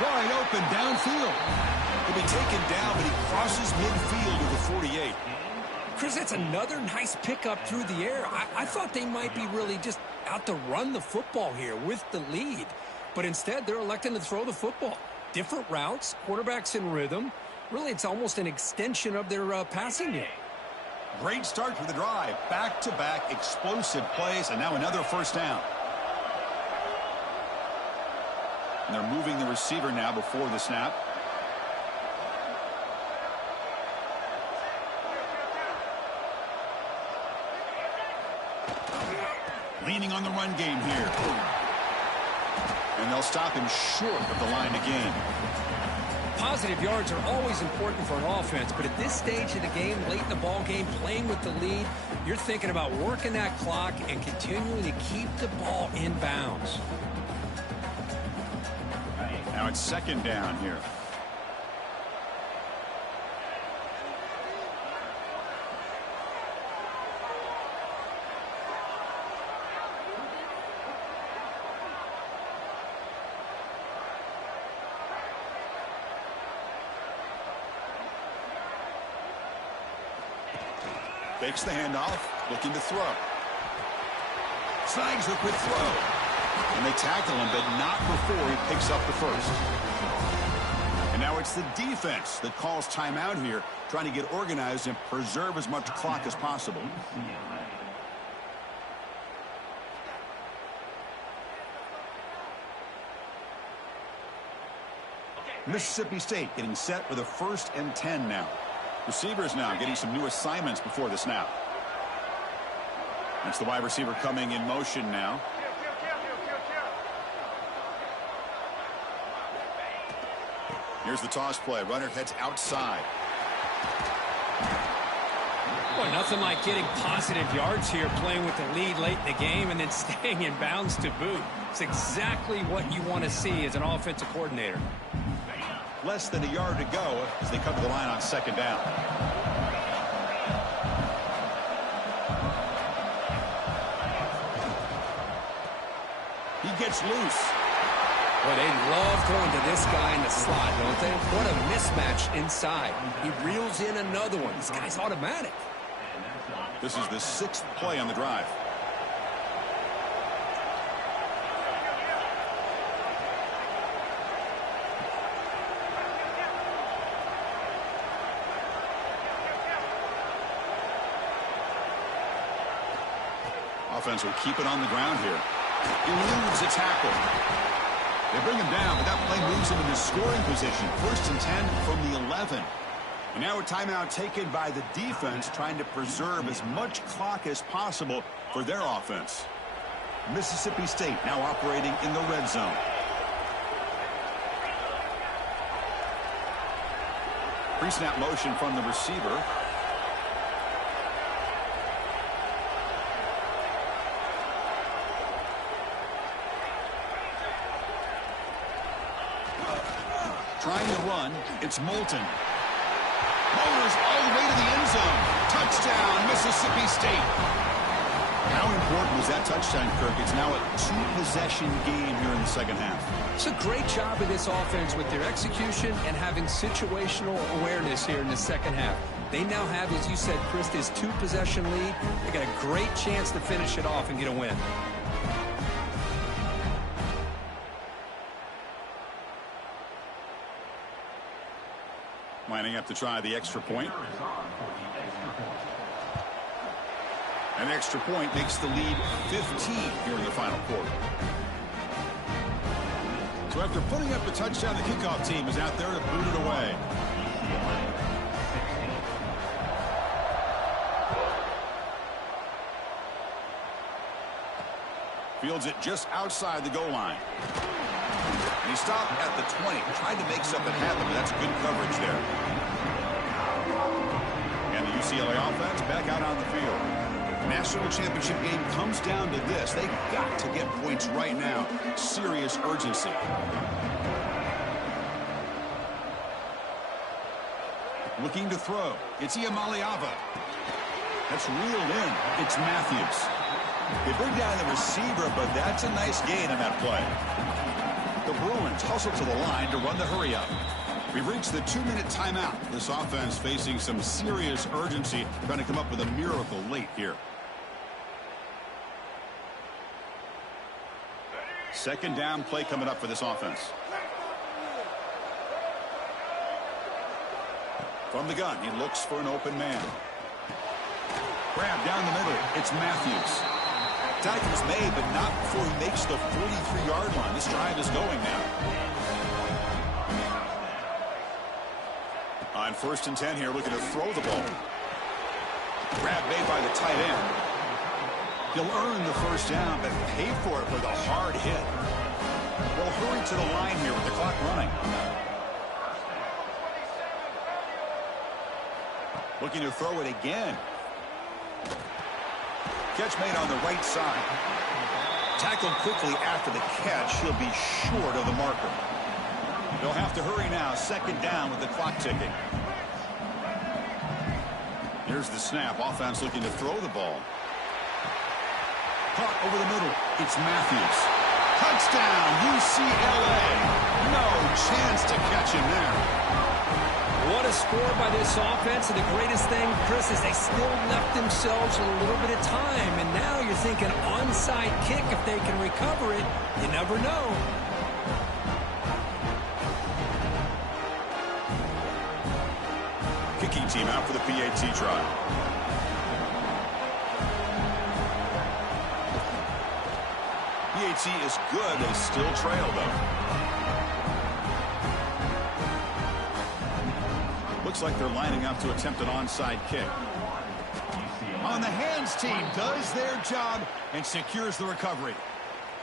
Wide open downfield. He'll be taken down, but he crosses midfield to the 48. Chris, that's another nice pickup through the air. I thought they might be really just out to run the football here with the lead. But instead, they're electing to throw the football. Different routes, quarterbacks in rhythm. Really, it's almost an extension of their passing game. Great start to the drive. Back-to-back explosive plays, and now another first down. And they're moving the receiver now before the snap. Leaning on the run game here. And they'll stop him short of the line of gain. Positive yards are always important for an offense, but at this stage of the game, late in the ball game, playing with the lead, you're thinking about working that clock and continuing to keep the ball in bounds. Now it's second down here. Fakes the handoff, looking to throw. Snags a quick throw. And they tackle him, but not before he picks up the first. And now it's the defense that calls timeout here, trying to get organized and preserve as much clock as possible. Mississippi State getting set for the 1st and 10 now. Receivers now getting some new assignments before the snap. That's the wide receiver coming in motion now. Here's the toss play. Runner heads outside. Boy, nothing like getting positive yards here, playing with the lead late in the game and then staying in bounds to boot. It's exactly what you want to see as an offensive coordinator. Less than a yard to go as they come to the line on second down. He gets loose. Boy, they love going to this guy in the slot, don't they? What a mismatch inside. He reels in another one. This guy's automatic. This is the 6th play on the drive. Offense will keep it on the ground here. Eludes a tackle. They bring him down, but that play moves him into scoring position. 1st and 10 from the 11. And now a timeout taken by the defense, trying to preserve as much clock as possible for their offense. Mississippi State now operating in the red zone. Pre-snap motion from the receiver. Trying to run, it's Moulton. Motors all the way to the end zone. Touchdown, Mississippi State. How important was that touchdown, Kirk? It's now a 2-possession game here in the second half. It's a great job of this offense with their execution and having situational awareness here in the second half. They now have, as you said, Chris, this 2-possession lead. They got a great chance to finish it off and get a win. Lining up to try the extra point. An extra point makes the lead 15 here in the final quarter. So after putting up the touchdown, the kickoff team is out there to boot it away. Fields it just outside the goal line. And he stopped at the 20, tried to make something happen, but that's good coverage there. And the UCLA offense back out on the field. National championship game comes down to this. They've got to get points right now. Serious urgency. Looking to throw. It's Iamaleava. That's reeled in. It's Matthews. They bring down the receiver, but that's a nice gain on that play. The Bruins hustle to the line to run the hurry up. We've reached the 2-minute timeout. This offense facing some serious urgency, trying to come up with a miracle late here. Second down play coming up for this offense. From the gun, he looks for an open man. Grab down the middle. It's Matthews. Tackle's made, but not before he makes the 43-yard line. This drive is going now. On 1st and 10 here, looking to throw the ball. Grab made by the tight end. He'll earn the first down, but pay for it with a hard hit. They'll hurry to the line here with the clock running. Looking to throw it again. Catch made on the right side. Tackled quickly after the catch. He'll be short of the marker. They'll have to hurry now. 2nd down with the clock ticking. Here's the snap. Offense looking to throw the ball. Caught over the middle. It's Matthews. Touchdown, UCLA. No chance to catch him there. What a score by this offense. And the greatest thing, Chris, is they still left themselves a little bit of time. And now you're thinking onside kick. If they can recover it, you never know. Kicking team out for the PAT try. PAT is good. They still trail, though. Looks like they're lining up to attempt an onside kick. On the hands team does their job and secures the recovery.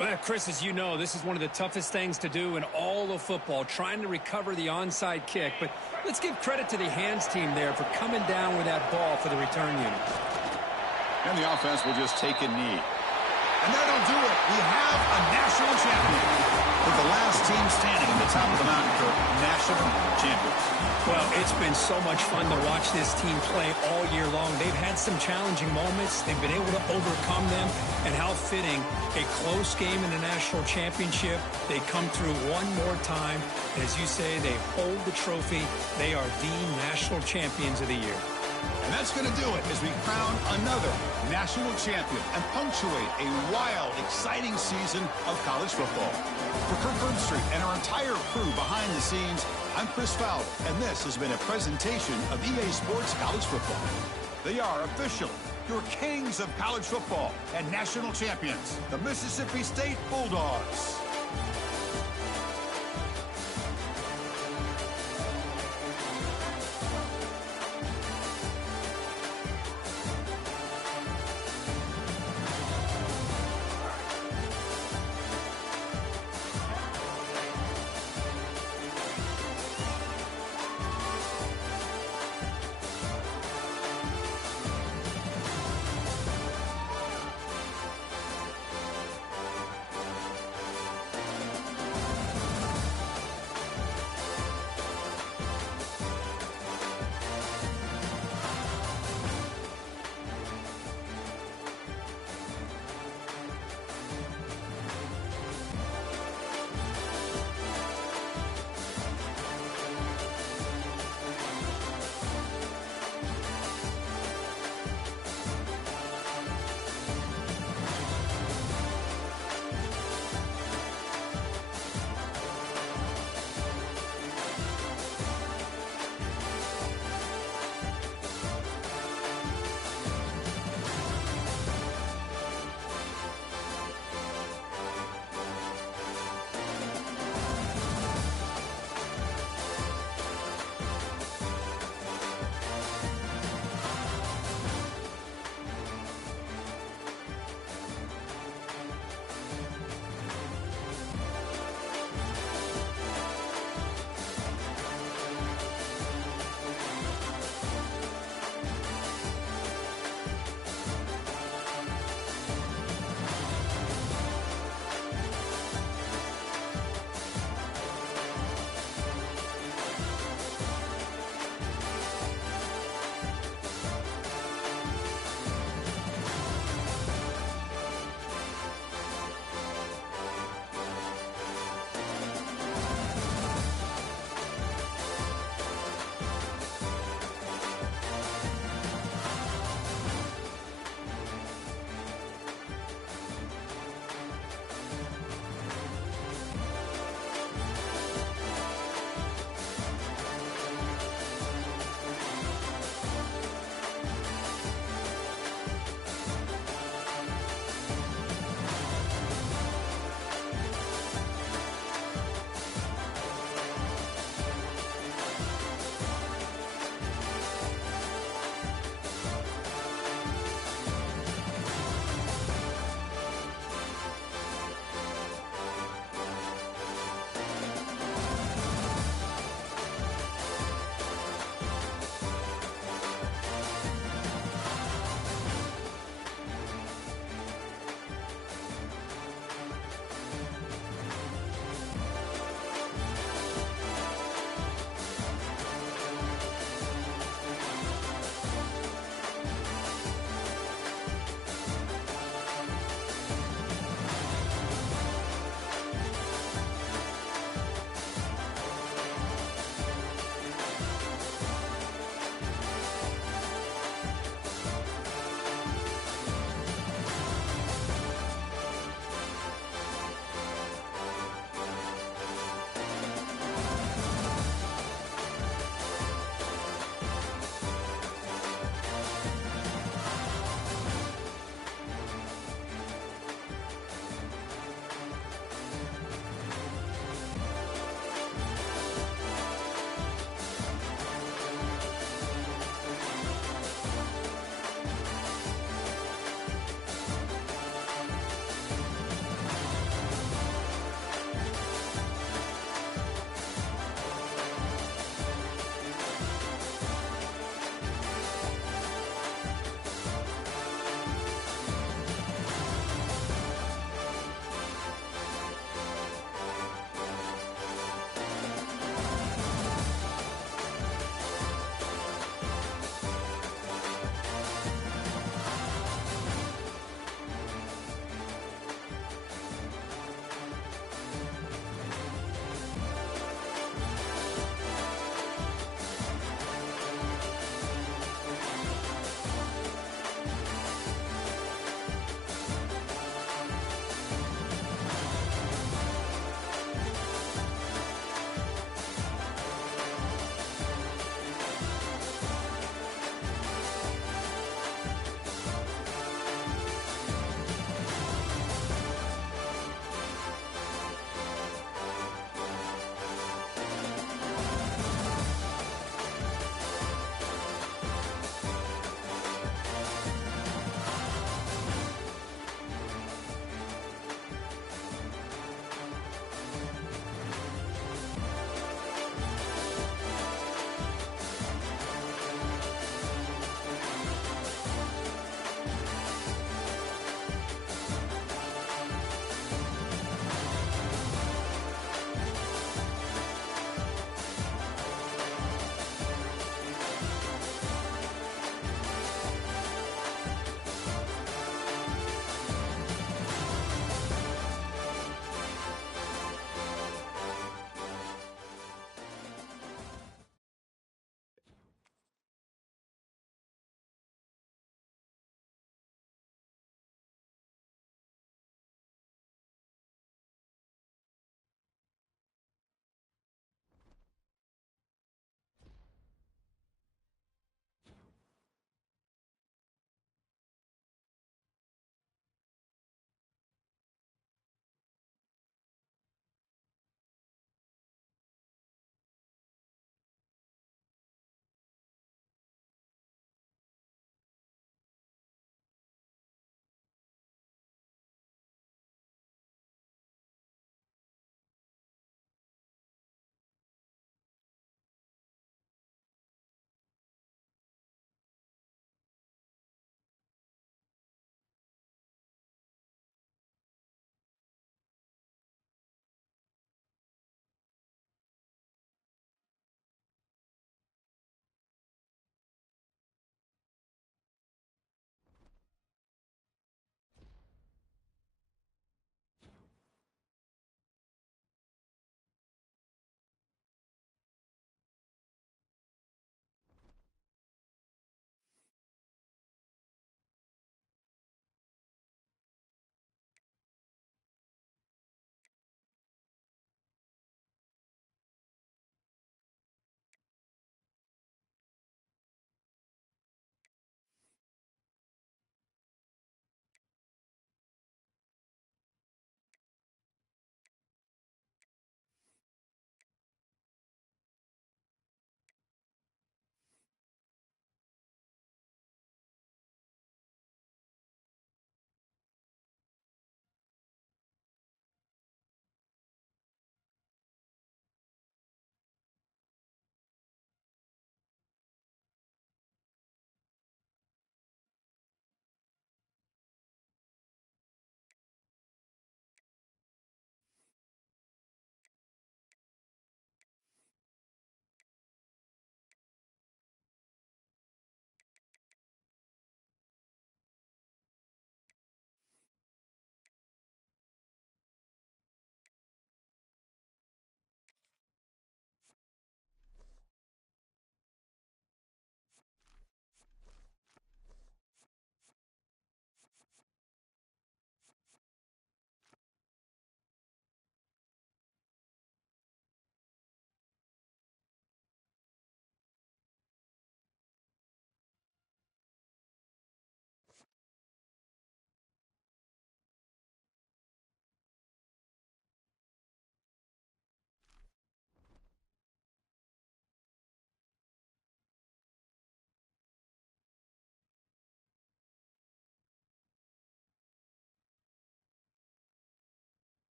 Well, Chris, as you know, this is one of the toughest things to do in all of football, trying to recover the onside kick. But let's give credit to the hands team there for coming down with that ball for the return unit. And the offense will just take a knee. And that'll do it. We have a national champion. With the last team standing at the top of the mountain for national champions. Well, it's been so much fun to watch this team play all year long. They've had some challenging moments. They've been able to overcome them. And how fitting, a close game in the national championship. They come through one more time. And as you say, they hold the trophy. They are the national champions of the year. And that's going to do it as we crown another national champion and punctuate a wild, exciting season of college football. For Kirk Herbstreit and our entire crew behind the scenes, I'm Chris Fowler, and this has been a presentation of EA Sports College Football. They are officially your kings of college football and national champions, the Mississippi State Bulldogs.